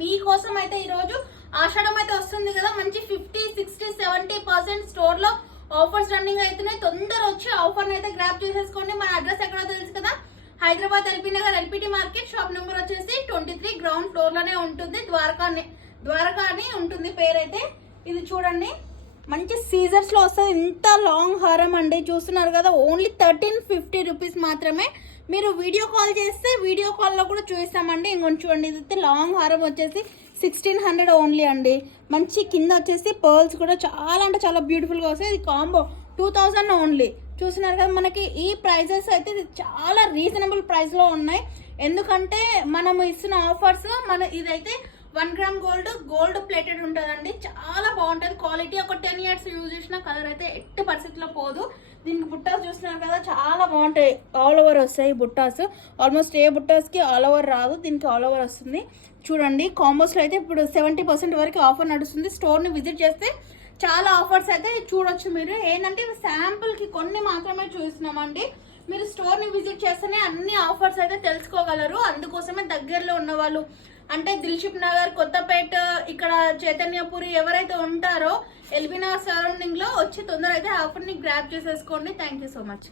మీకోసం అయితే ఈ రోజు ఆషాఢం అయితే వస్తుంది కదా, మంచి 50, 60, 70% స్టోర్ లో ఆఫర్స్ రన్నింగ్ అవుతున్నాయి. తొందర వచ్చి ఆఫర్ అయితే గ్రాప్ చేసేసుకోండి. మన అడ్రస్ ఎక్కడో తెలుసు కదా, Hyderabad LB Nagar LPT market, shop number వచ్చేసి 23, గ్రౌండ్ ఫ్లోర్ లోనే ఉంటుంది. ద్వారకా అని ఉంటుంది పేరైతే. ఇది చూడండి, మంచి సీజర్స్ లో వస్తుంది. ఇంత లాంగ్ హారం అండి, చూస్తున్నారు కదా, ఓన్లీ 1350 రూపీస్ మాత్రమే. మీరు వీడియో కాల్ చేస్తే వీడియో కాల్లో కూడా చూపిస్తామండి. ఇంకొంచెం చూడండి, ఇది లాంగ్ హారం వచ్చేసి 1600 ఓన్లీ అండి. మంచి కింద వచ్చేసి పర్ల్స్ కూడా చాలా అంటే చాలా బ్యూటిఫుల్గా వస్తాయి. ఇది కాంబో 2000 ఓన్లీ. చూస్తున్నారు కదా, మనకి ఈ ప్రైజెస్ అయితే చాలా రీజనబుల్ ప్రైస్లో ఉన్నాయి. ఎందుకంటే మనం ఇస్తున్న ఆఫర్స్, ఇదైతే 1 గ్రామ్ గోల్డ్ ప్లేటెడ్ ఉంటుందండి. చాలా బాగుంటుంది క్వాలిటీ. ఒక 10 ఇయర్స్ యూజ్ చేసిన కలర్ అయితే ఎట్టి పరిస్థితిలో పోదు. దీనికి బుట్టాస్ చూస్తున్నారు కదా, చాలా బాగుంటాయి. ఆల్ ఓవర్ వస్తాయి బుట్టాస్. ఆల్మోస్ట్ ఏ బుట్టాస్కి ఆల్ ఓవర్ రాదు, దీనికి ఆల్ ఓవర్ వస్తుంది. చూడండి, కాంబోస్లో అయితే ఇప్పుడు 70% వరకు ఆఫర్ నడుస్తుంది. స్టోర్ని విజిట్ చేస్తే చాలా ఆఫర్స్ అయితే చూడొచ్చు. మీరు ఏంటంటే శాంపుల్కి కొన్ని మాత్రమే చూస్తున్నామండి. మీరు స్టోర్ని విజిట్ చేస్తేనే అన్ని ఆఫర్స్ అయితే తెలుసుకోగలరు. అందుకోసమే దగ్గరలో ఉన్న వాళ్ళు అంటే దిల్షుక్ నగర్, కొత్తపేట, ఇక్కడ చైతన్యపురి ఎవరైతే ఉంటారో ఎల్బీ నగర్ సరౌండింగ్ లో వచ్చి తొందర అయితే ఆఫర్ ని గ్రాప్ చేసేసుకోండి. Thank you so much.